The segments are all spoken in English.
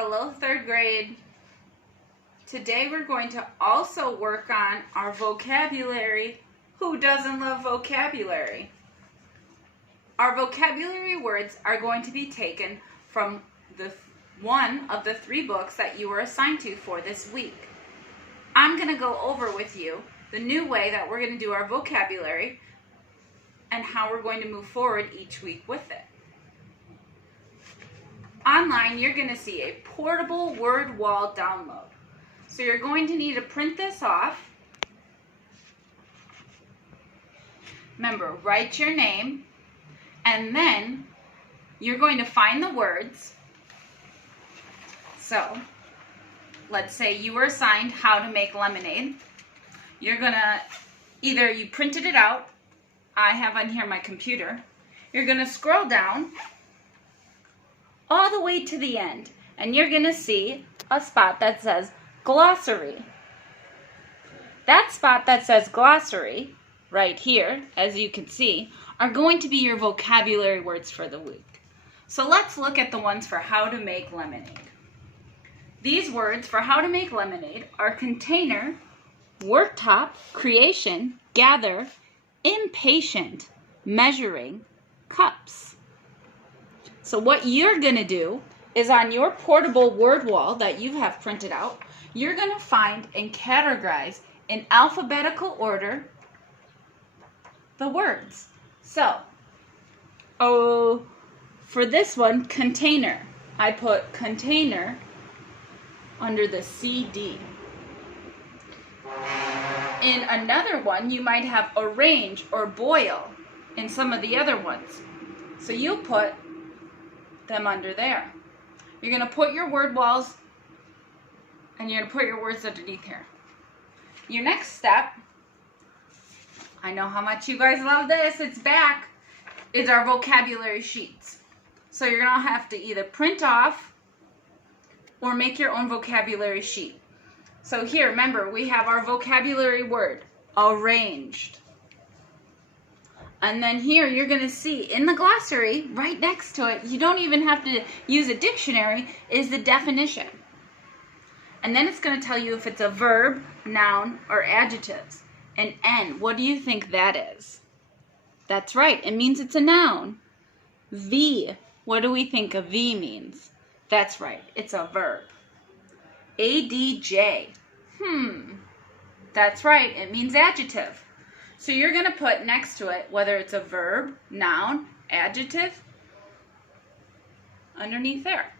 Hello, third grade. Today we're going to also work on our vocabulary. Who doesn't love vocabulary? Our vocabulary words are going to be taken from one of the 3 books that you were assigned to for this week. I'm going to go over with you the new way that we're going to do our vocabulary and how we're going to move forward each week with it. Online, you're going to see a portable word wall download. So you're going to need to print this off. Remember, write your name, and then you're going to find the words. So, let's say you were assigned how to make lemonade. You're going to, either you printed it out, I have on here my computer. You're going to scroll down all the way to the end, and you're going to see a spot that says glossary. That spot that says glossary, right here, as you can see, are going to be your vocabulary words for the week. So let's look at the ones for how to make lemonade. These words for how to make lemonade are container, worktop, creation, gather, impatient, measuring, cups. So what you're going to do is on your portable word wall that you have printed out, you're going to find and categorize in alphabetical order the words. So, for this one, container, I put container under the CD. In another one, you might have arrange or boil in some of the other ones. So you'll put them under there. You're going to put your word walls and you're going to put your words underneath here. Your next step, I know how much you guys love this, it's back, is our vocabulary sheets. So you're going to have to either print off or make your own vocabulary sheet. So here, remember, we have our vocabulary word, arranged. And then here, you're going to see in the glossary, right next to it, you don't even have to use a dictionary, is the definition. And then it's going to tell you if it's a verb, noun, or adjectives. And N, what do you think that is? That's right, it means it's a noun. V, what do we think a V means? That's right, it's a verb. ADJ, that's right, it means adjective. So you're going to put next to it, whether it's a verb, noun, adjective, underneath there.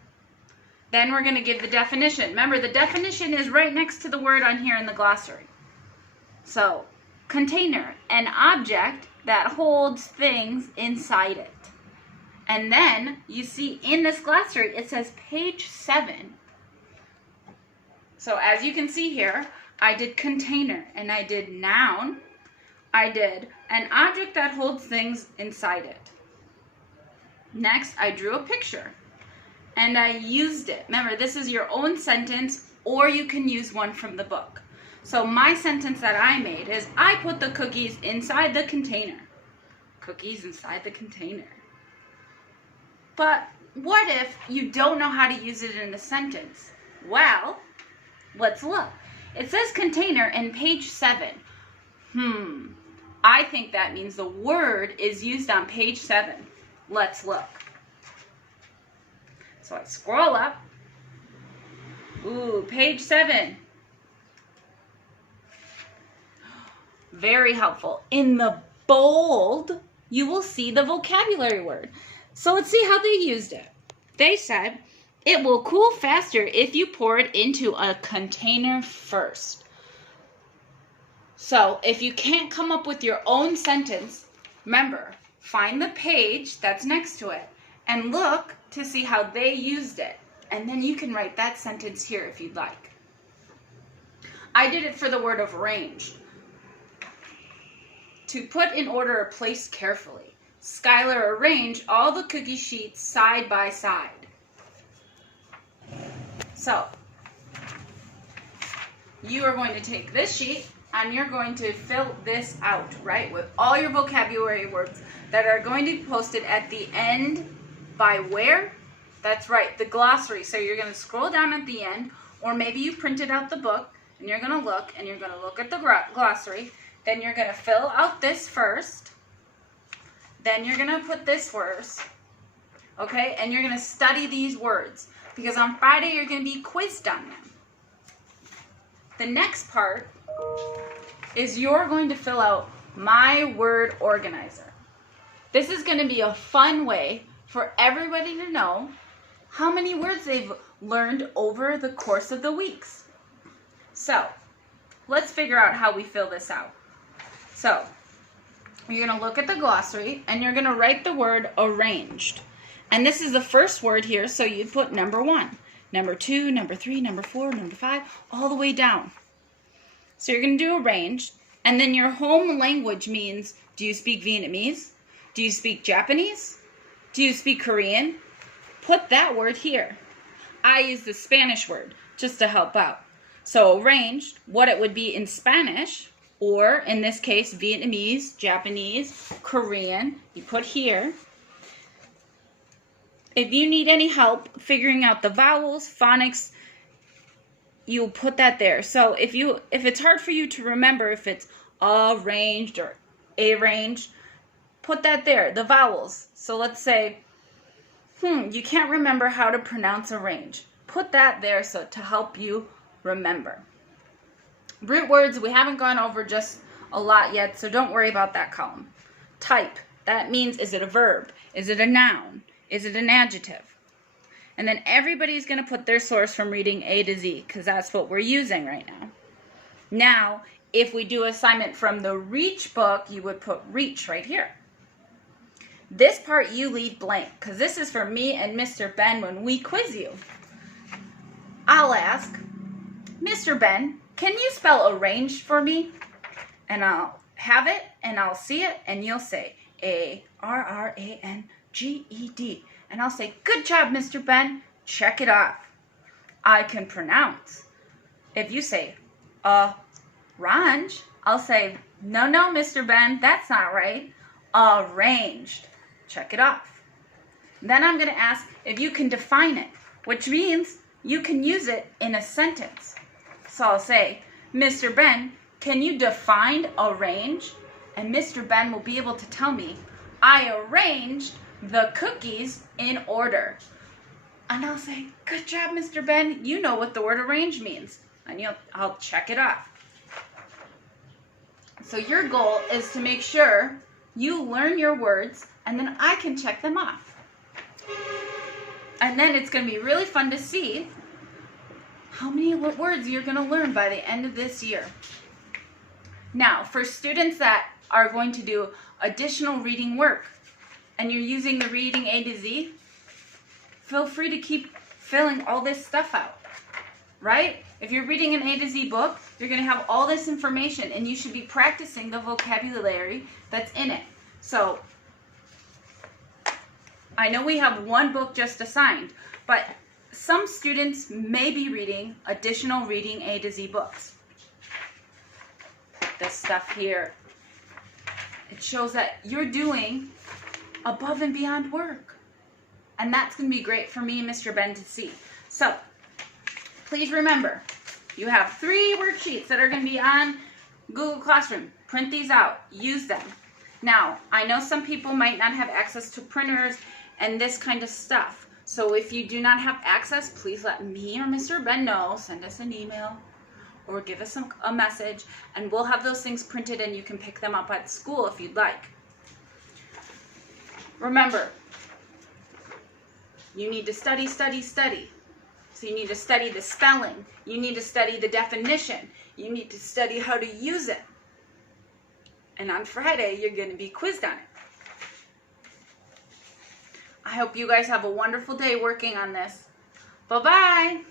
Then we're going to give the definition. Remember, the definition is right next to the word on here in the glossary. So, container, an object that holds things inside it. And then, you see in this glossary, it says page 7. So, as you can see here, I did container, and I did noun, I did an object that holds things inside it. Next, I drew a picture and I used it. Remember, this is your own sentence, or you can use one from the book. So my sentence that I made is, I put the cookies inside the container. Cookies inside the container. But what if you don't know how to use it in a sentence? Well, let's look. It says container in page 7. I think that means the word is used on page 7. Let's look. So I scroll up. Ooh, page 7. Very helpful. In the bold, you will see the vocabulary word. So let's see how they used it. They said, it will cool faster if you pour it into a container first. So, if you can't come up with your own sentence, remember, find the page that's next to it and look to see how they used it. And then you can write that sentence here if you'd like. I did it for the word of arrange. To put in order or place carefully. Skylar arranged all the cookie sheets side by side. So, you are going to take this sheet and you're going to fill this out, right, with all your vocabulary words that are going to be posted at the end by where? That's right, the glossary. So you're going to scroll down at the end, or maybe you printed out the book, and you're going to look, and you're going to look at the glossary. Then you're going to fill out this first. Then you're going to put this first. Okay, and you're going to study these words, because on Friday you're going to be quizzed on them. The next part is you're going to fill out My Word Organizer. This is going to be a fun way for everybody to know how many words they've learned over the course of the weeks. So, let's figure out how we fill this out. So, you're going to look at the glossary and you're going to write the word arranged. And this is the first word here, so you'd put number 1, number 2, number 3, number 4, number 5, all the way down. So you're going to do arranged, and then your home language means, do you speak Vietnamese? Do you speak Japanese? Do you speak Korean? Put that word here. I use the Spanish word just to help out. So arranged, what it would be in Spanish, or in this case, Vietnamese, Japanese, Korean, you put here. If you need any help figuring out the vowels, phonics, you'll put that there. So if it's hard for you to remember if it's arranged or arranged, put that there, the vowels. So let's say, you can't remember how to pronounce arrange. Put that there so to help you remember. Root words, we haven't gone over just a lot yet, so don't worry about that column. Type, that means, is it a verb? Is it a noun? Is it an adjective? And then everybody's going to put their source from reading A to Z, because that's what we're using right now. Now, if we do assignment from the Reach book, you would put Reach right here. This part you leave blank, because this is for me and Mr. Ben when we quiz you. I'll ask, Mr. Ben, can you spell arranged for me? And I'll have it, and I'll see it, and you'll say A-R-R-A-N-G-E-D. And I'll say, good job, Mr. Ben. Check it off. I can pronounce. If you say, arrange, I'll say, no, Mr. Ben, that's not right. Arranged. Check it off. Then I'm going to ask if you can define it, which means you can use it in a sentence. So I'll say, Mr. Ben, can you define arrange? And Mr. Ben will be able to tell me, I arranged the cookies in order. And I'll say, good job, Mr. Ben. You know what the word arrange means. And I'll check it off. So your goal is to make sure you learn your words, and then I can check them off. And then it's going to be really fun to see how many words you're going to learn by the end of this year. Now, for students that are going to do additional reading work, and you're using the Reading A to Z, feel free to keep filling all this stuff out, right? If you're reading an A to Z book, you're going to have all this information, and you should be practicing the vocabulary that's in it. So, I know we have one book just assigned, but some students may be reading additional Reading A to Z books. This stuff here, it shows that you're doing above and beyond work. And that's going to be great for me and Mr. Ben to see. So, please remember, you have 3 worksheets that are going to be on Google Classroom. Print these out. Use them. Now, I know some people might not have access to printers and this kind of stuff. So if you do not have access, please let me or Mr. Ben know. Send us an email or give us a message, and we'll have those things printed and you can pick them up at school if you'd like. Remember, you need to study. So you need to study the spelling. You need to study the definition. You need to study how to use it. And on Friday, you're going to be quizzed on it. I hope you guys have a wonderful day working on this. Bye-bye.